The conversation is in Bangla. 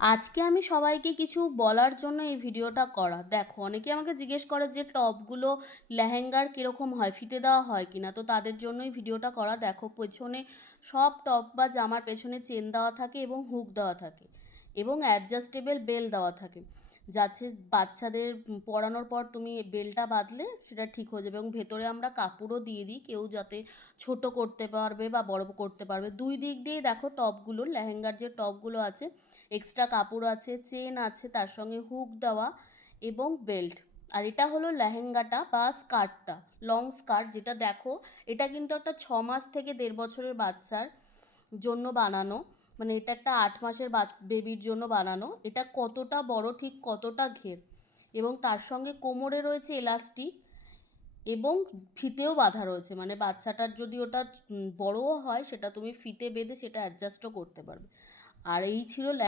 আজকে আমি সবাইকে কিছু বলার জন্য এই ভিডিওটা করা। দেখো, অনেকে আমাকে জিজ্ঞেস করে যে টপগুলো লেহেঙ্গার কীরকম হয়, ফিতে দেওয়া হয় কিনা, তো তাদের জন্যই ভিডিওটা করা। দেখো, পেছনে সব টপ বা জামার পেছনে চেন দেওয়া থাকে এবং হুক দেওয়া থাকে এবং অ্যাডজাস্টেবল বেল দেওয়া থাকে, যাচ্ছে বাচ্চাদের পরানোর পর তুমি বেলটা বাঁধলে সেটা ঠিক হয়ে যাবে। এবং ভেতরে আমরা কাপড়ও দিয়ে দিই, কেউ যাতে ছোট করতে পারবে বা বড় করতে পারবে। দুই দিক দিয়ে দেখো টপগুলো, লেহেঙ্গার যে টপগুলো আছে এক্সট্রা কাপড় আছে, চেন আছে, তার সঙ্গে হুক দেওয়া এবং বেল্ট। আর এটা হলো লেহেঙ্গাটা বা স্কার্টটা, লং স্কার্ট যেটা দেখো, এটা কিন্তু একটা 6 মাস থেকে 1.5 বছরের বাচ্চার জন্য বানানো। মানে এটা একটা 8 মাসের বেবির জন্য বানানো। এটা কতটা বড়, ঠিক কতটা ঘের, এবং তার সঙ্গে কোমরে রয়েছে এলাস্টিক এবং ফিতেও বাঁধা রয়েছে। মানে বাচ্চাটার যদি ওটা বড়ও হয়, সেটা তুমি ফিতে বেঁধে সেটা অ্যাডজাস্টও করতে পারবে। আর এই ছিল